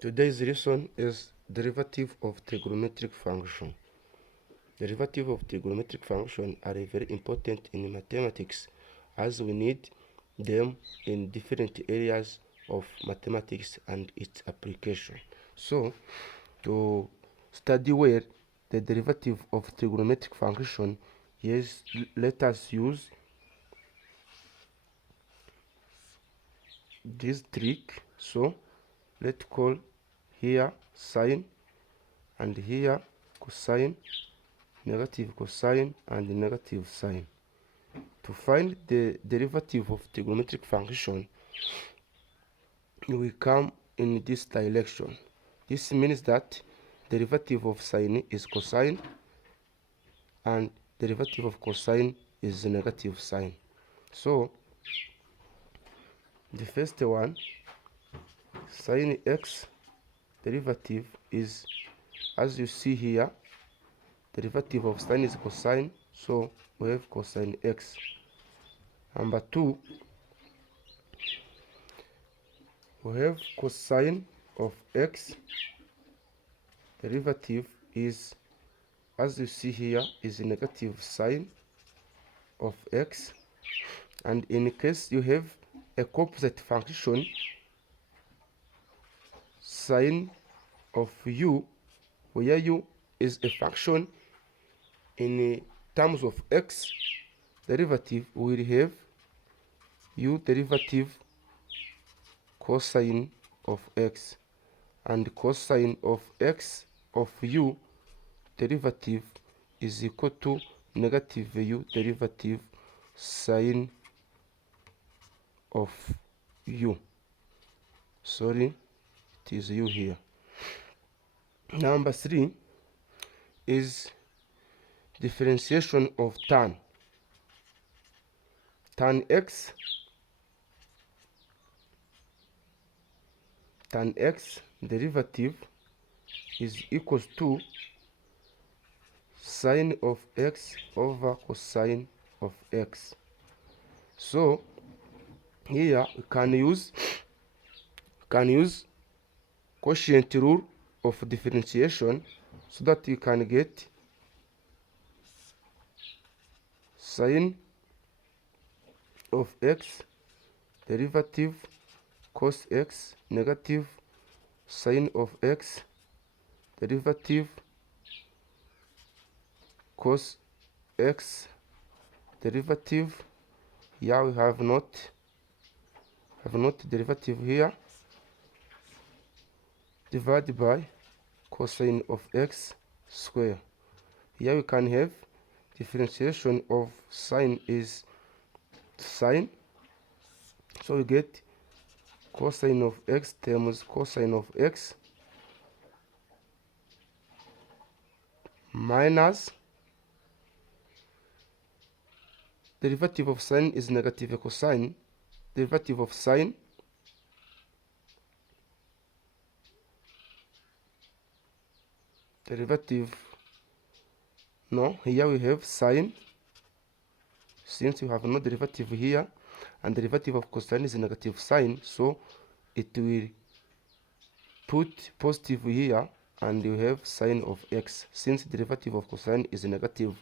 Today's lesson is derivative of trigonometric function. Derivative of trigonometric function are very important in mathematics as we need them in different areas of mathematics and its application. So, to study well the derivative of trigonometric function, yes, let us use this trick. So, let's call here sine and here cosine, negative cosine and negative sine. To find the derivative of trigonometric function, we come in this direction. This means that derivative of sine is cosine and derivative of cosine is negative sine. So the first one, sine x derivative is, as you see here, derivative of sine is cosine, so we have cosine x. Number 2, we have cosine of x derivative is, as you see here, is negative sine of x, and in case you have a composite function sine of u, where u is a function in terms of x, derivative will have u derivative cosine of x, and cosine of x of u derivative is equal to negative u derivative sine of u. Sorry, it is u here. Number 3 is differentiation of tan. Tan x derivative is equals to sine of x over cosine of x. So here we can use quotient rule of differentiation so that you can get sine of x derivative cos x negative sine of x derivative cos x derivative. Here we have not derivative here, divided by cosine of x square. Here we can have differentiation of sine is sine, so we get cosine of x times cosine of x minus derivative of sine is negative cosine, derivative of sine derivative, no, here we have sine, since we have no derivative here, and derivative of cosine is negative sine, so it will put positive here and you have sine of x. Since derivative of cosine is negative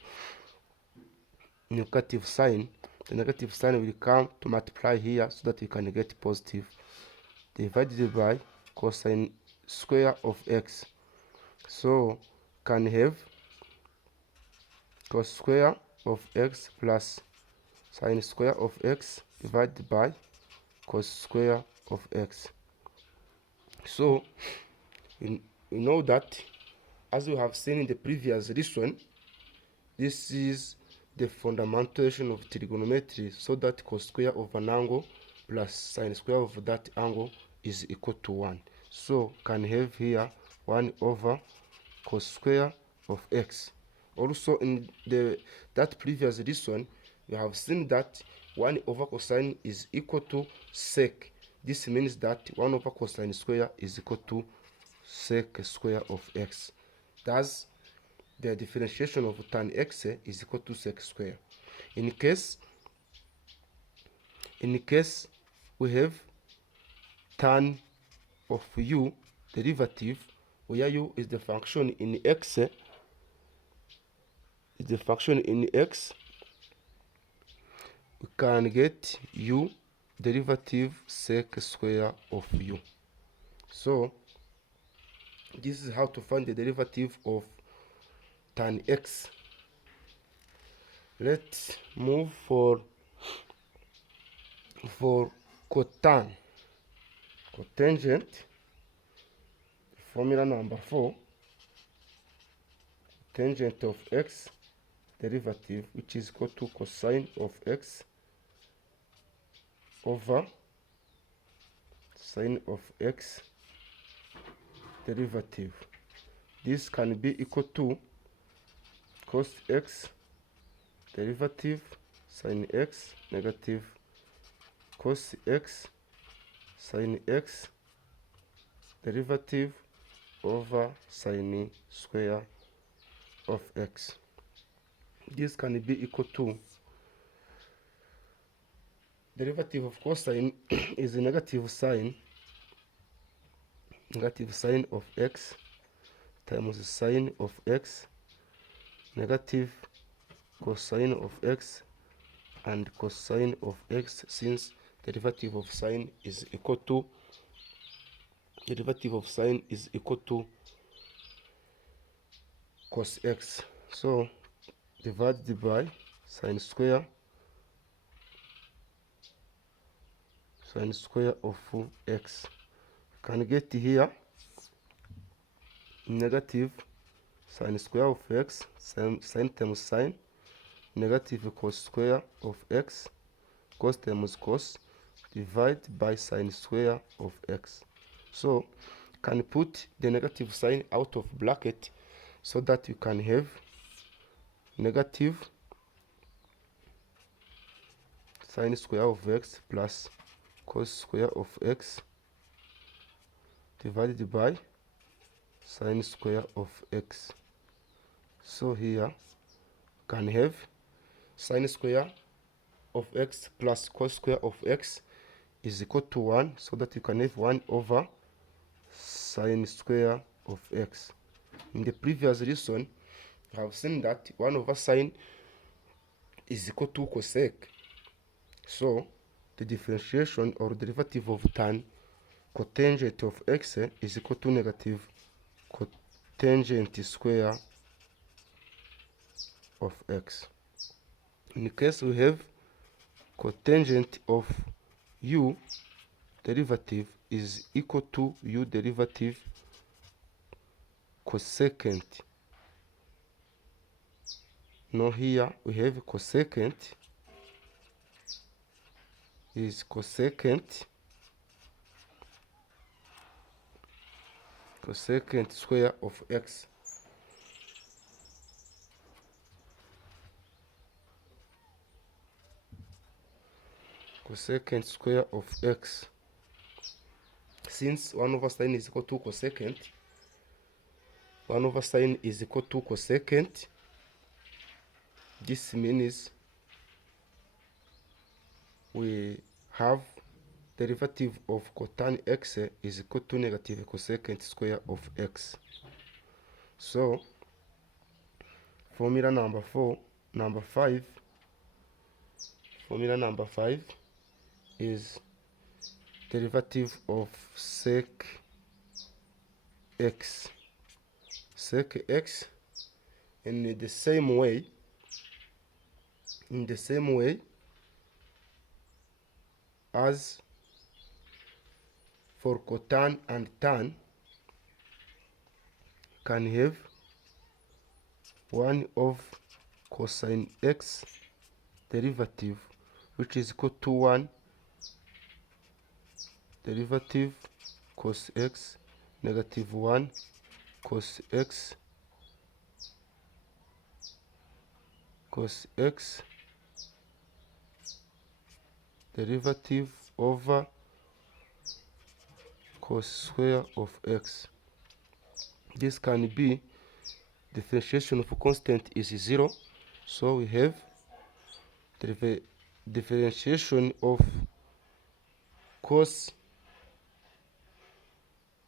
sine, the negative sign will come to multiply here so that you can get positive, divided by cosine square of x. So can have cos square of x plus sine square of x divided by cos square of x. So we know that, as we have seen in the previous lesson, this is the fundamentation of trigonometry, so that cos square of an angle plus sine square of that angle is equal to 1. So can have here 1 over cos square of x. Also in that previous lesson, we have seen that 1 over cosine is equal to sec. This means that 1 over cosine square is equal to sec square of x. Thus, the differentiation of tan x is equal to sec square. In case we have tan of u derivative, where u is the function in x, we can get u derivative sec square of u. So this is how to find the derivative of tan x. Let's move for cotangent. Formula number 4, tangent of x derivative, which is equal to cosine of x over sine of x derivative. This can be equal to cos x derivative sine x negative cos x sine x derivative over sine square of x. This can be equal to derivative of cosine is a negative sine of x times sine of x negative cosine of x and cosine of x, since derivative of sine is equal to cos x. So divided by sine square of x. Can get here negative sine square of x, sine times sine, negative cos square of x, cos times cos, divide by sine square of x. So can put the negative sign out of bracket so that you can have negative sine square of x plus cos square of x divided by sine square of x. So here can have sine square of x plus cos square of x is equal to 1, so that you can have 1 over sine square of x. In the previous lesson, I have seen that 1 over sine is equal to cosec. So the differentiation or derivative of tan cotangent of x is equal to negative cotangent square of x. In case we have cotangent of u derivative is equal to u derivative cosecant. Now here we have cosecant is cosecant square of x. Cosecant square of x. Since 1 over sine is equal to cosecant, 1 over sine is equal to cosecant, this means we have derivative of cotan x is equal to negative cosecant square of x. So formula number 5 is derivative of sec x in the same way as for cotan and tan, can have 1 of cosine x derivative, which is equal to 1 derivative cos x negative 1 cos x derivative over cos square of x. This can be differentiation of constant is 0, so we have differentiation of cos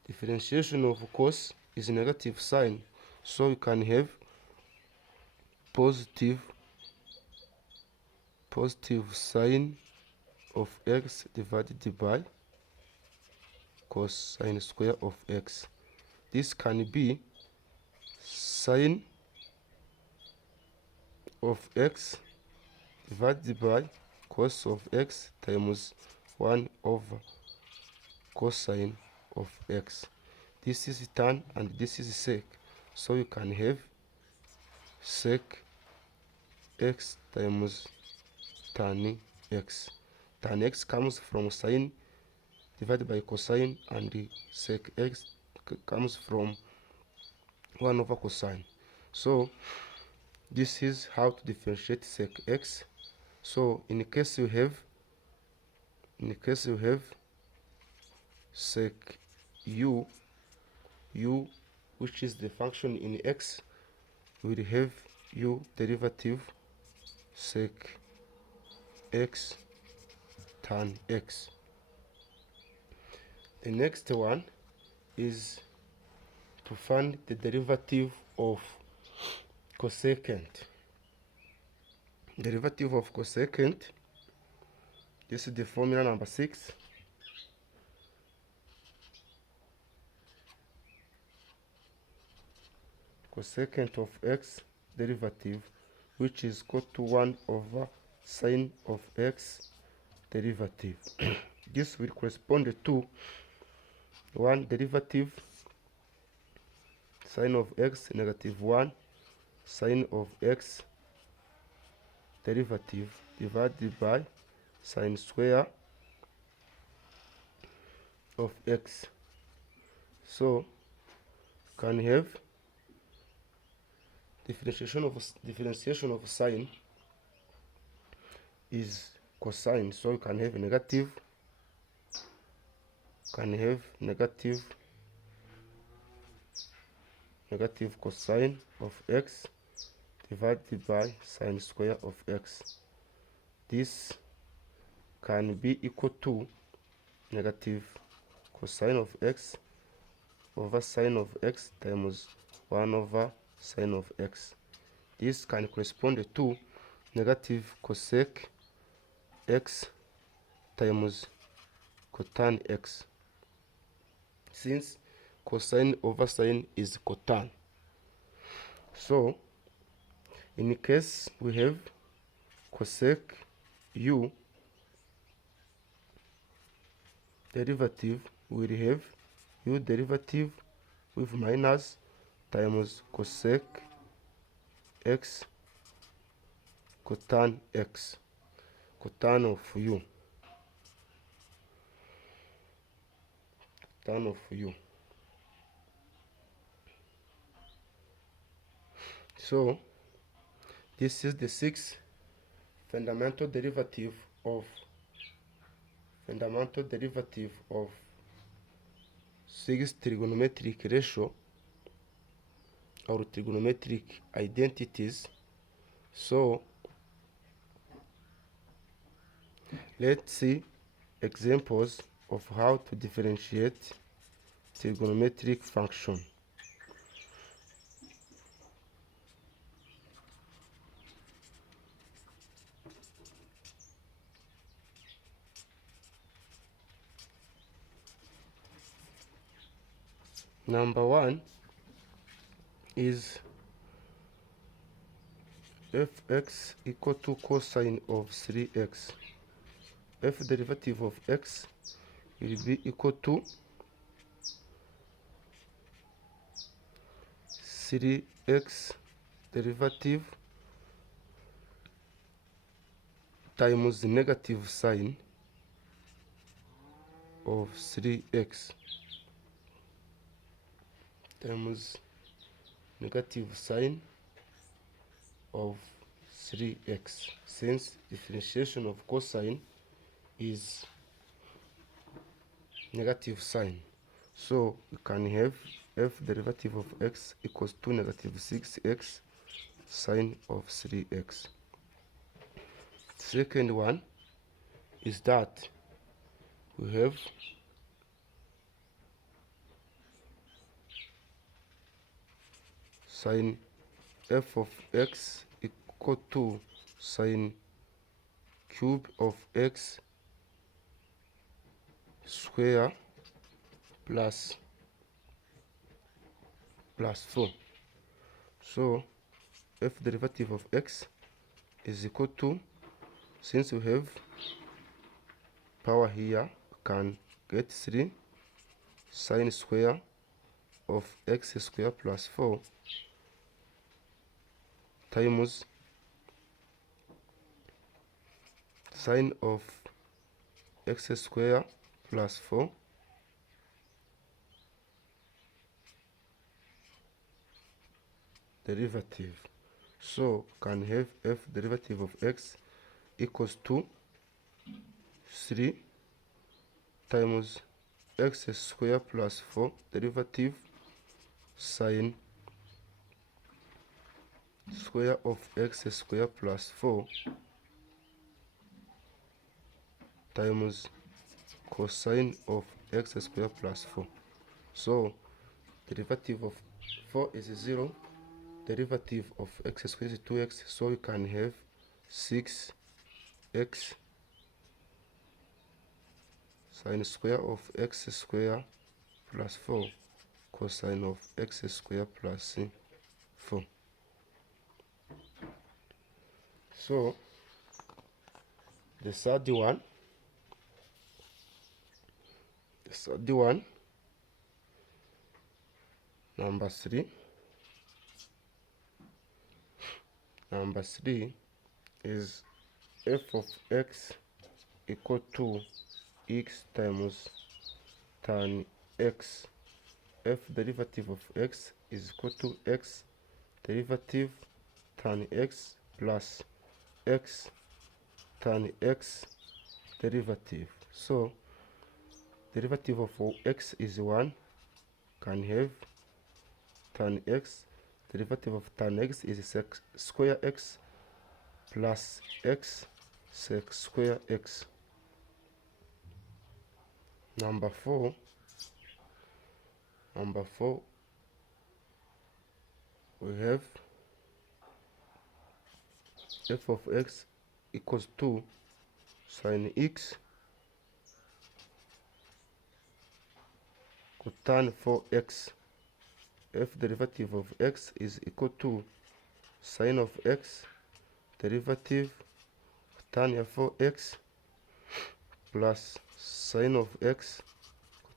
Differentiation of cos is negative sign, so we can have positive sine of x divided by cos sine square of x. This can be sine of x divided by cos of x times 1 over cosine of x. This is tan and this is sec, so you can have sec x times tan x. Tan x comes from sine divided by cosine, and sec x comes from 1 over cosine. So this is how to differentiate sec x. So in case you have sec u, which is the function in x, we will have u derivative sec x tan x. The next one is to find the derivative of cosecant. Derivative of cosecant, this is the formula number 6. Cosecant of x derivative, which is equal to 1 over sine of x derivative. This will correspond to 1 derivative sine of x negative 1 sine of x derivative divided by sine square of x. So can have differentiation of sine is cosine, so you can have negative cosine of x divided by sine square of x. This can be equal to negative cosine of x over sine of x times 1 over sine of x. This can correspond to negative cosec x times cotan x, since cosine over sine is cotan. So in case we have cosec u derivative, we will have u derivative with minus times cosec x cotan x, cotan of u, So this is the sixth fundamental derivative of six trigonometric ratio or trigonometric identities. So let's see examples of how to differentiate trigonometric function. Number 1 is fx equal to cosine of 3x. F derivative of x will be equal to 3x derivative times negative sine of 3x times negative sine of 3x, since differentiation of cosine is negative sine. So we can have f derivative of x equals to negative 6x sine of 3x. Second one is that we have sine f of x equal to sine cube of x square plus 4. So f derivative of x is equal to, since we have power here, we can get 3 sine square of x square plus 4 times sine of x square plus 4 derivative. So can have f derivative of x equals to 3 times x square plus 4 derivative sine square of x square plus 4 times cosine of x square plus 4. So derivative of 4 is 0, derivative of x squared is 2x, so we can have 6x sine square of x square plus 4 cosine of x square plus 4. So the third one, number 3, is f of x equal to x times tan x. F derivative of x is equal to x derivative tan x plus x tan x derivative. So derivative of x is 1, can have tan x. Derivative of tan x is sec square x plus x sec square x. Number 4, we have f of x equals to sine x cosine 4x. F derivative of x is equal to sine of x derivative tan 4x plus sine of x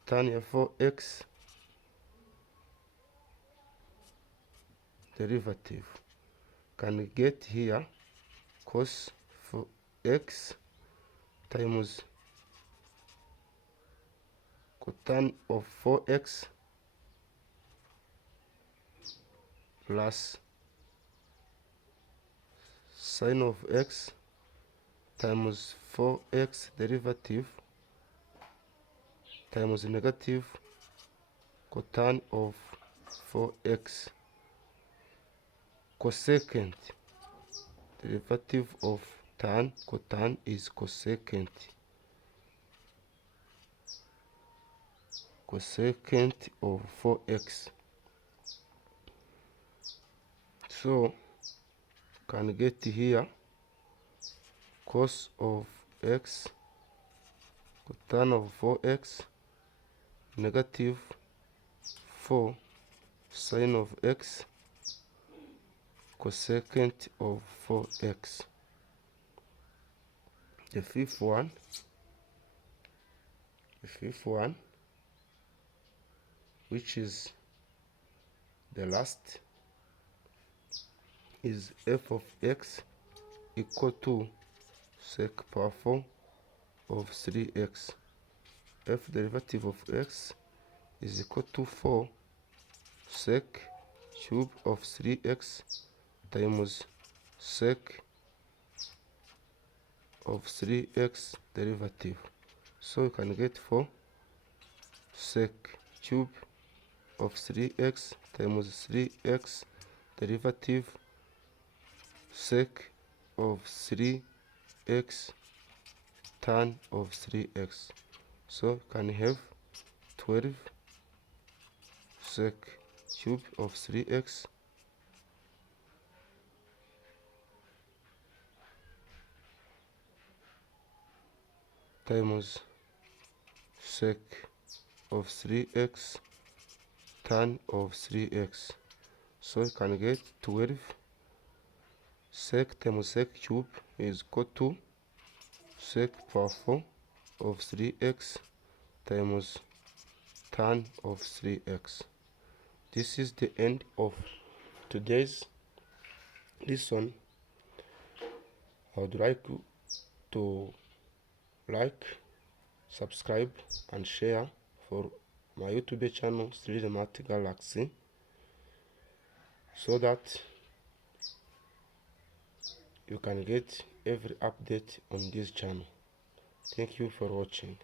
tan 4x derivative. Can get here cos 4x times cosine of 4x plus sine of x times 4x derivative times negative cosine of 4x. Cosecant derivative of tan cosine is cosecant of 4x. So can get here cos of x cosine of 4x negative 4 sine of x cosecant of 4x. The fifth one, which is the last, is f of x equal to sec power 4 of 3x. F derivative of x is equal to 4 sec cube of 3x times sec of 3x derivative. So you can get 4 sec cube of 3x times 3x derivative sec of 3x tan of 3x. So you can have 12 sec cube of 3x times sec of 3x tan of 3x. So you can get 12 sec times sec cube is equal to sec power 4 of 3x times tan of 3x. This is the end of today's lesson. I would like you to like, subscribe and share for my YouTube channel Trigonometric Galaxy, so that you can get every update on this channel. Thank you for watching.